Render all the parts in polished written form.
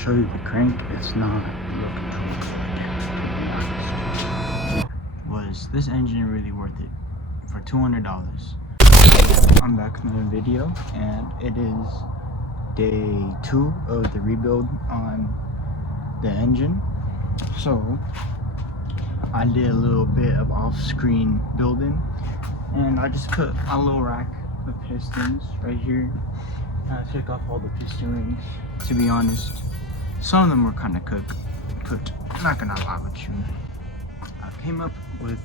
show you the crank. It's not looking too good. Was this engine really worth it for $200? I'm back in the video, and it is day 2 of the rebuild on the engine. So I did a little bit of off-screen building, and I just put a little rack of pistons right here. I took off all the piston rings. To be honest, some of them were kind of cooked. Not gonna lie with you. I came up with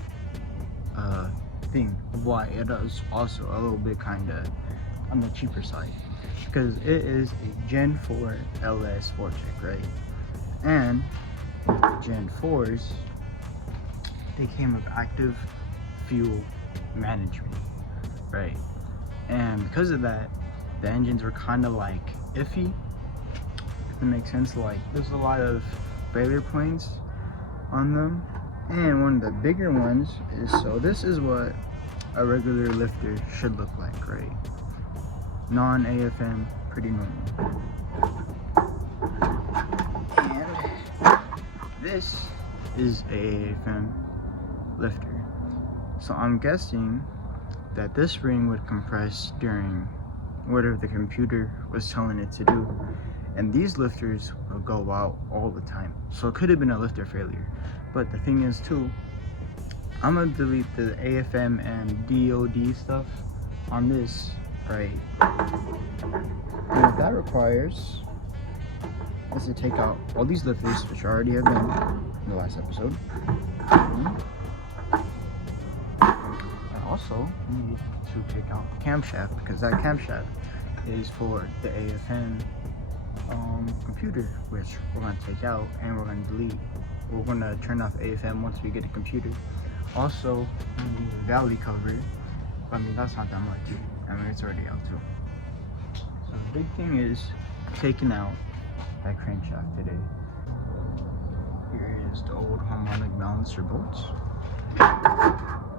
a thing why it is also a little bit kind of on the cheaper side, because it is a Gen 4 LS Vortec, right? And Gen 4s, they came with active fuel management, right? And because of that, the engines were kind of like iffy, if that makes sense. Like, there's a lot of failure points on them, and one of the bigger ones is, so this is what a regular lifter should look like, right? Non-AFM, pretty normal. And this is a AFM lifter, so I'm guessing that this ring would compress during whatever the computer was telling it to do, and these lifters will go out all the time. So it could have been a lifter failure. But the thing is too, I'm gonna delete the AFM and DOD stuff on this, right? And what that requires is to take out all these lifters, which I already have done in the last episode. And also need to take out the camshaft, because that camshaft is for the AFM computer, which we're going to take out and we're going to delete. We're going to turn off AFM once we get a computer. Also, we need a valley cover. I mean, that's not that much. I mean, it's already out too. So the big thing is taking out that crankshaft today. Here is the old harmonic balancer bolts.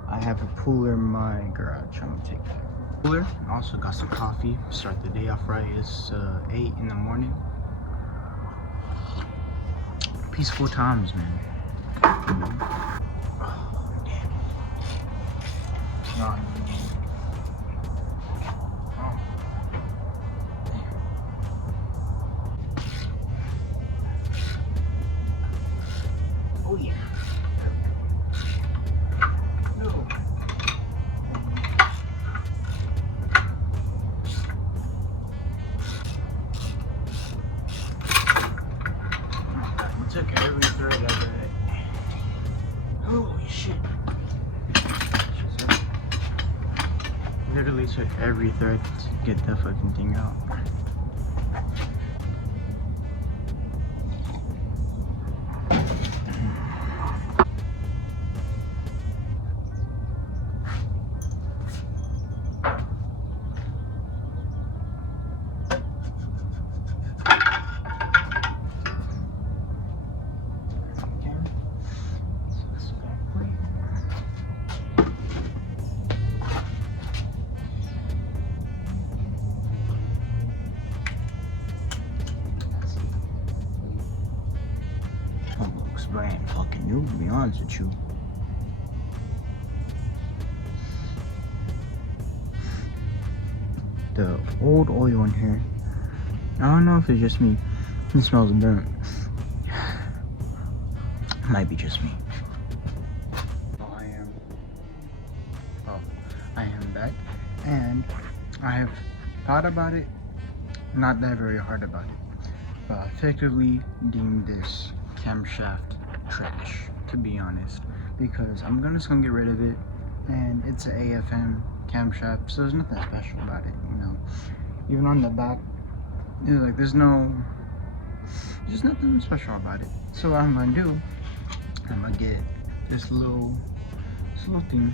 I have a cooler in my garage. I'm gonna take that cooler. Also got some coffee. Start the day off right. It's 8 in the morning. Peaceful times, man. Oh, damn. Not. Oh. Damn. Oh yeah. No. Took every thread out of it. Holy shit. Literally took every thread to get the fucking thing out. Brand fucking new, to be honest with you. The old oil in here, I don't know if it's just me, it smells burnt. Might be just me. I am back, and I have thought about it, not that very hard about it, but I effectively deemed this camshaft trash, to be honest, because I'm just gonna get rid of it, and it's an AFM camshaft, so there's nothing special about it, you know. Even on the back, there's nothing special about it. So what I'm gonna do, I'm gonna get this little thing,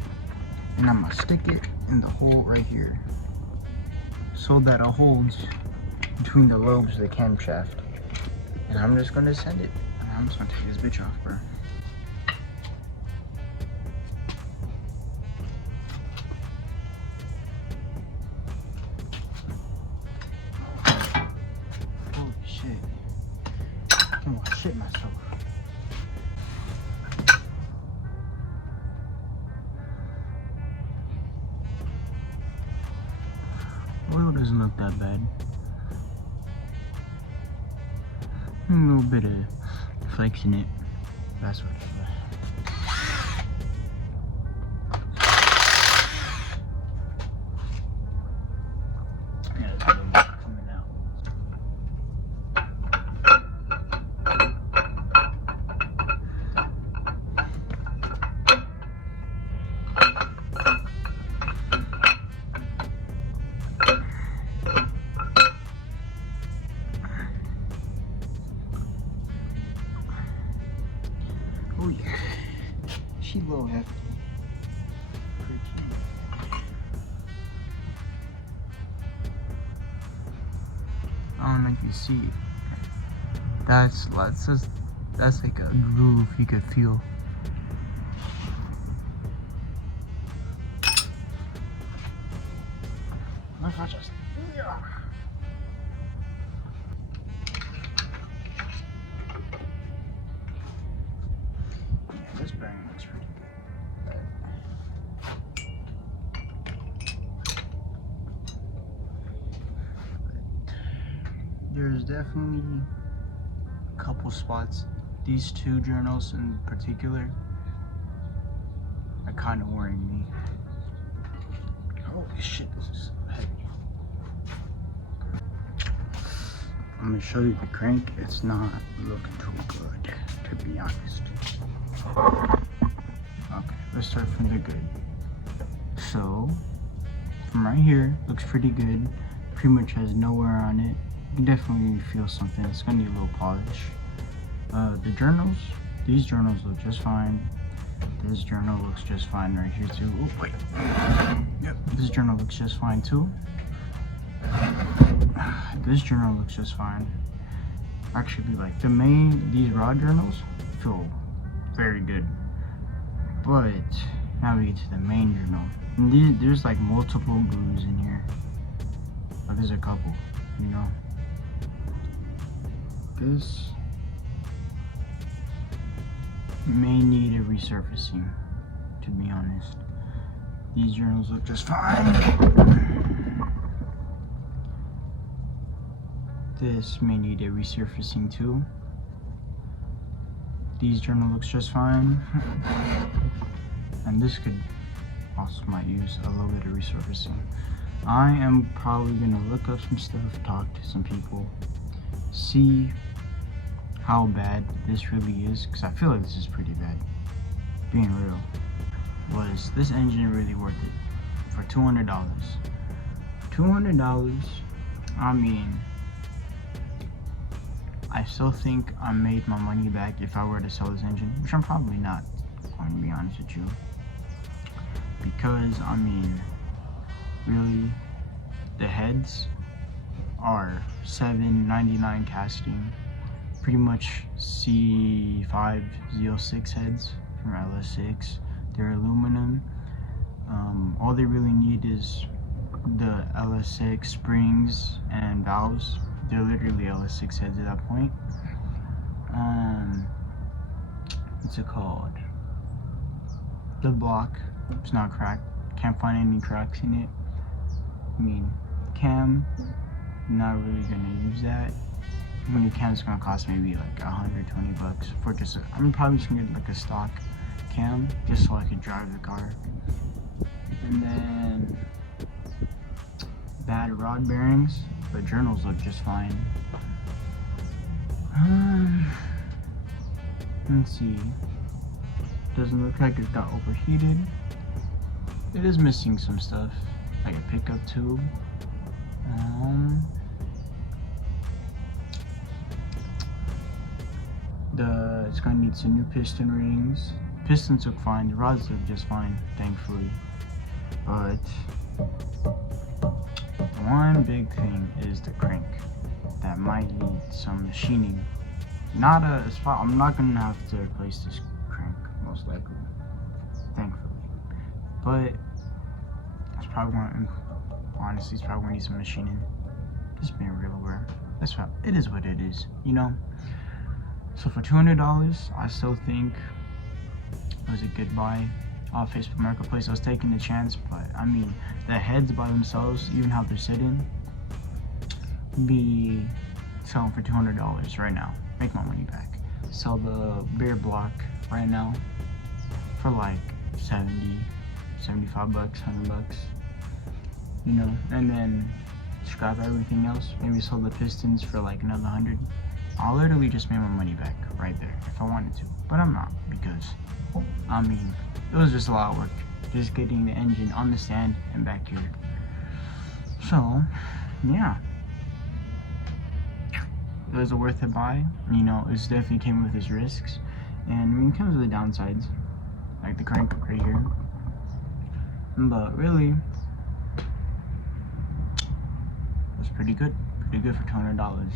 and I'm gonna stick it in the hole right here, so that it holds between the lobes of the camshaft, and I'm just gonna send it. I'm just gonna take this bitch off, bro. Holy shit. Oil doesn't look that bad. A little bit of flakes in it. That's what it is. Yeah, there's a little bit coming out. Oh yeah, she a little hefty. I don't know if you see it. That's like a groove you could feel. If I just this bearing looks pretty good. There's definitely a couple spots. These two journals in particular are kind of worrying me. Holy shit, this is heavy. I'm gonna show you the crank. It's not looking too good, to be honest. Okay, let's start from the good. So, from right here, looks pretty good. Pretty much has no wear on it. You can definitely feel something. It's gonna need a little polish. The journals, these journals look just fine. This journal looks just fine right here too. Oh wait. Yep, this journal looks just fine too. This journal looks just fine. Actually, like these raw journals feel very good. But now we get to the main journal. And there's like multiple glues in here. But there's a couple, you know. This may need a resurfacing, to be honest. These journals look just fine. This may need a resurfacing too. These journal looks just fine. And this could also might use a little bit of resurfacing. I am probably gonna look up some stuff, talk to some people, see how bad this really is, because I feel like this is pretty bad. Being real. Was this engine really worth it? For $200. $200, I mean, I still think I made my money back if I were to sell this engine, which I'm probably not, going to be honest with you. Because, I mean, really, the heads are $7.99 casting. Pretty much C5 Z06 heads from LS6. They're aluminum. All they really need is the LS6 springs and valves. They're literally LS6 heads at that point. What's it called? The block, it's not cracked. Can't find any cracks in it. I mean, cam, not really gonna use that. When your cam's gonna cost maybe like $120 for just I'm probably just gonna get like a stock cam just so I could drive the car. And then bad rod bearings, but journals look just fine. Let's see. Doesn't look like it got overheated. It is missing some stuff, like a pickup tube. It's gonna need some new piston rings. Pistons look fine, the rods look just fine, thankfully. But one big thing is the crank that might need some machining. I'm not gonna have to replace this crank, most likely, thankfully. But it's probably honestly, it's probably gonna need some machining. Just being real aware. It is what it is, you know? So for $200, I still think it was a good buy. off Facebook Marketplace. I was taking the chance, but I mean, the heads by themselves, even how they're sitting, be selling for $200 right now. Make my money back. Sell the beer block right now for like 70, 75 bucks, 100 bucks, you know, and then scrap everything else. Maybe sell the pistons for like another 100. I'll literally just make my money back right there if I wanted to, but I'm not, because I mean, it was just a lot of work just getting the engine on the stand and back here. So yeah, it was a worth it buy. You know, it definitely came with its risks, and I mean, it comes with the downsides, like the crank right here, but really it was pretty good for $200.